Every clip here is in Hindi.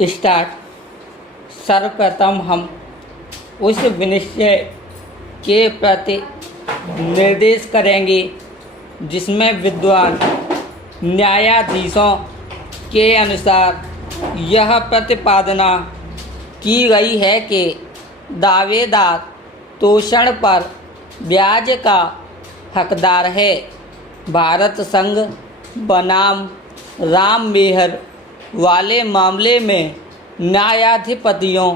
स्टार्ट। सर्वप्रथम हम उस विनिश्चय के प्रति निर्देश करेंगे जिसमें विद्वान न्यायाधीशों के अनुसार यह प्रतिपादना की गई है कि दावेदार तोषण पर ब्याज का हकदार है। भारत संघ बनाम राम मेहर वाले मामले में न्यायाधिपतियों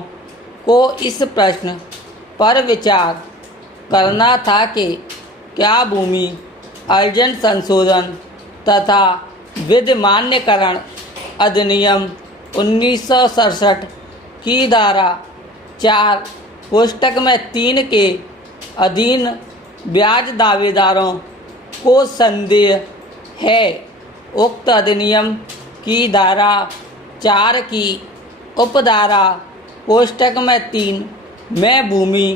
को इस प्रश्न पर विचार करना था कि क्या भूमि अर्जन संशोधन तथा विधिमान्यकरण अधिनियम 1967 की धारा 4 कोष्टक में 3 के अधीन ब्याज दावेदारों को संदेह है। उक्त अधिनियम की धारा 4 की उपधारा कोष्टक में 3 में भूमि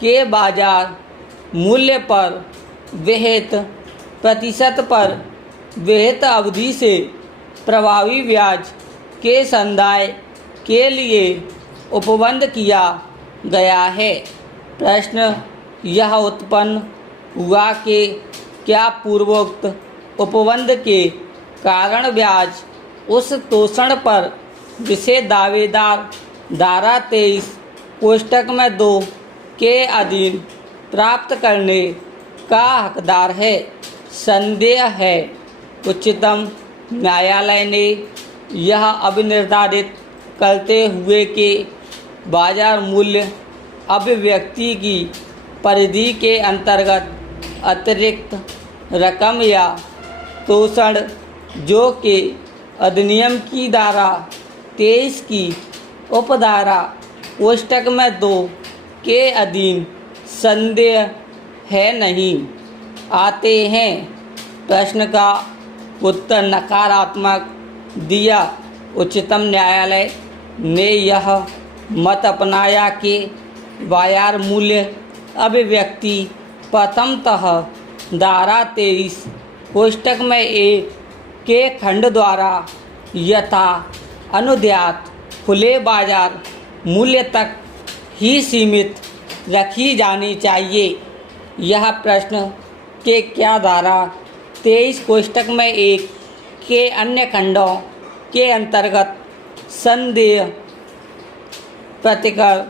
के बाजार मूल्य पर विहित प्रतिशत पर विहित अवधि से प्रभावी ब्याज के संदाय के लिए उपबंध किया गया है। प्रश्न यह उत्पन्न हुआ कि क्या पूर्वोक्त उपबंध के कारण ब्याज उस तोषण पर जिसे दावेदार धारा 23 कोष्टक में 2 के अधीन प्राप्त करने का हकदार है, संदेह है। उच्चतम न्यायालय ने यह अभिनिर्धारित करते हुए कि बाजार मूल्य अभिव्यक्ति की परिधि के अंतर्गत अतिरिक्त रकम या तोषण जो कि अधिनियम की धारा 23 की उपधारा कोष्टक में 2 के अधीन संदेह है नहीं आते हैं। प्रश्न का उत्तर नकारात्मक दिया। उच्चतम न्यायालय ने यह मत अपनाया कि बाजार मूल्य अभिव्यक्ति प्रथमतः धारा 23 कोष्टक में 1 के खंड द्वारा यथा अनुध्यात खुले बाजार मूल्य तक ही सीमित रखी जानी चाहिए। यह प्रश्न के क्या धारा 23 कोष्टक में 1 के अन्य खंडों के अंतर्गत संदेह प्रतिकर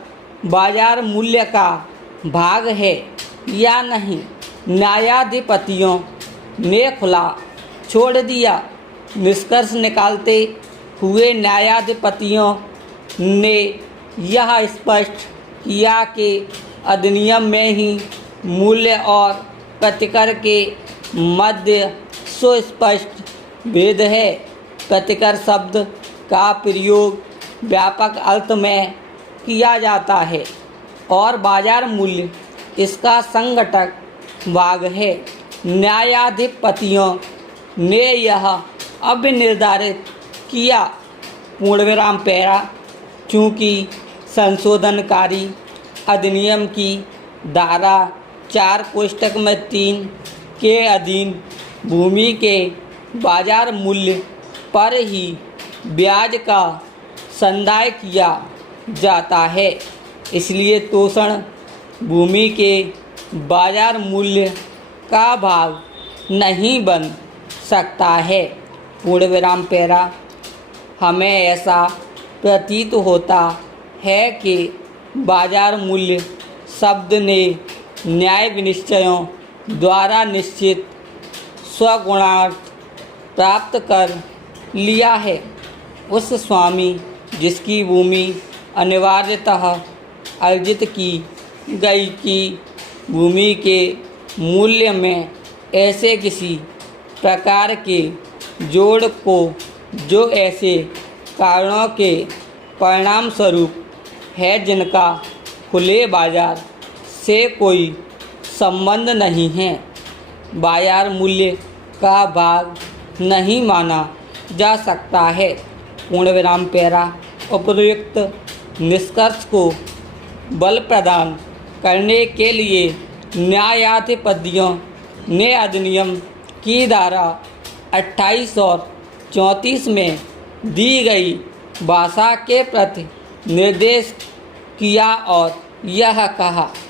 बाजार मूल्य का भाग है या नहीं, न्यायाधिपतियों ने खुला छोड़ दिया। निष्कर्ष निकालते हुए न्यायाधिपतियों ने यह स्पष्ट किया कि अधिनियम में ही मूल्य और प्रतिकर के मध्य सुस्पष्ट भेद है। प्रतिकर शब्द का प्रयोग व्यापक अर्थ में किया जाता है और बाजार मूल्य इसका संघटक भाग है। न्यायाधिपतियों ने यह अभिनिर्धारित किया पूर्णविराम पैरा चूँकि संशोधनकारी अधिनियम की धारा 4 कोष्टक में 3 के अधीन भूमि के बाजार मूल्य पर ही ब्याज का संदाय किया जाता है, इसलिए तोषण भूमि के बाजार मूल्य का भाग नहीं बन सकता है। पूर्णविराम पैरा हमें ऐसा प्रतीत होता है कि बाजार मूल्य शब्द ने न्याय विनिश्चयों द्वारा निश्चित स्वगुणार्थ प्राप्त कर लिया है। उस स्वामी जिसकी भूमि अनिवार्यतः अर्जित की गई की भूमि के मूल्य में ऐसे किसी प्रकार के जोड़ को जो ऐसे कारणों के परिणाम स्वरूप है जिनका खुले बाजार से कोई संबंध नहीं है, बाजार मूल्य का भाग नहीं माना जा सकता है। पूर्णविराम पैरा उपयुक्त निष्कर्ष को बल प्रदान करने के लिए न्यायाधिपतियों ने अधिनियम की धारा 28 और 34 में दी गई भाषा के प्रति निर्देश किया और यह कहा